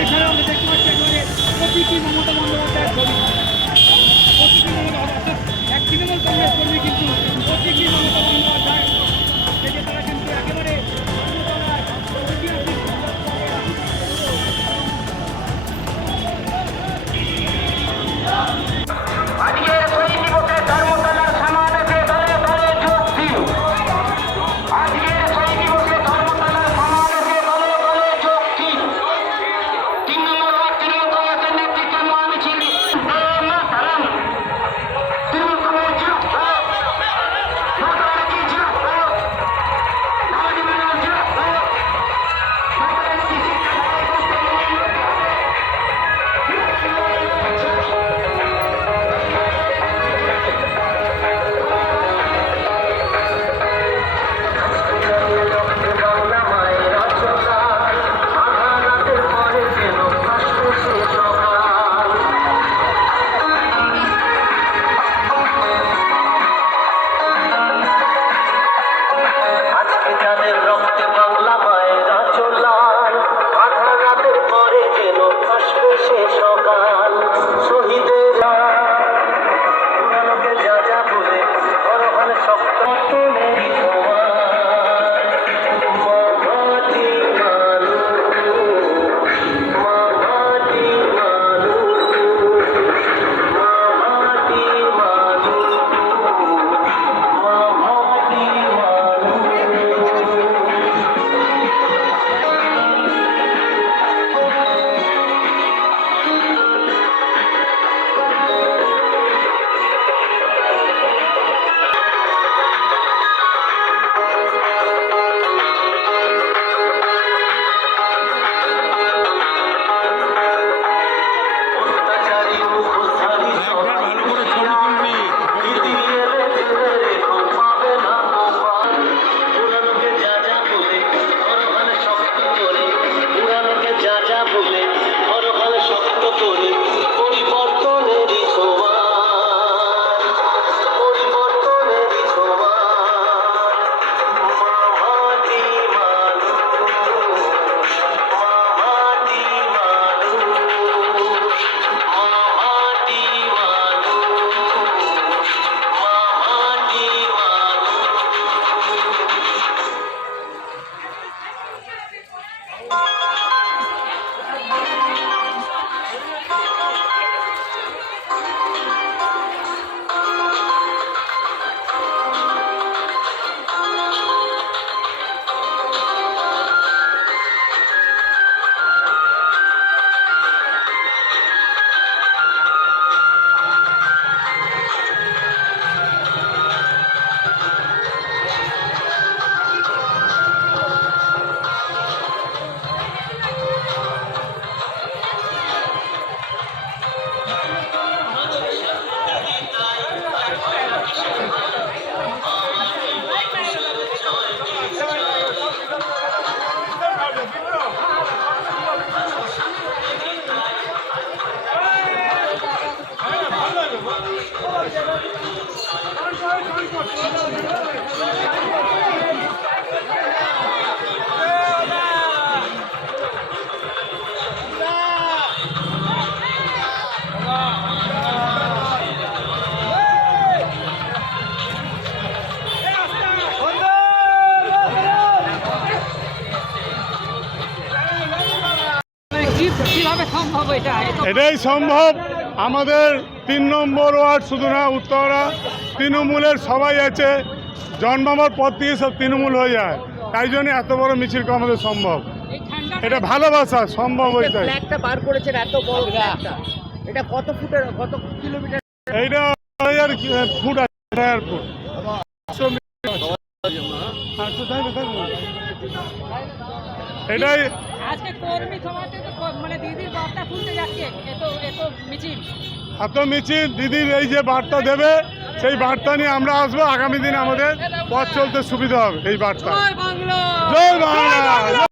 এছাড়াও আমরা দেখতে পাচ্ছি একেবারে প্রতীকী মমতা বন্দ্যোপাধ্যায়ের ছবি। এক তৃণমূল কংগ্রেস কর্মী কিন্তু প্রতীকী মমতা বন্দ্যোপাধ্যায় থেকে তারা কিন্তু একেবারে এটাই সম্ভব। আমাদের 3 নম্বর ওয়ার্ড শুধু না, উত্তরা তৃণমূলের সবাই আছে, জন্মাবার পর থেকে সব তৃণমূল হয়ে যায়, তাই জন্য এত বড় মিছিল আমাদের সম্ভব। এটা ভালোবাসা সম্ভব হয়েছে। বার করেছেন এত বড় ফ্ল্যাগটা, এটা কত ফুটের, কত কিলোমিটার? এইটা 1000 ফুট আছে, 1000 ফুট। এটাই আজকে কর্মী সমাজে মানে দিদির বার্তা শুনতে যাচ্ছে, এত মিছিল, দিদির এই যে বার্তা দেবে, সেই বার্তা নিয়ে আমরা আসবো। আগামী দিনে আমাদের পথ চলতে সুবিধা হবে এই বার্তা। জয় বাংলা।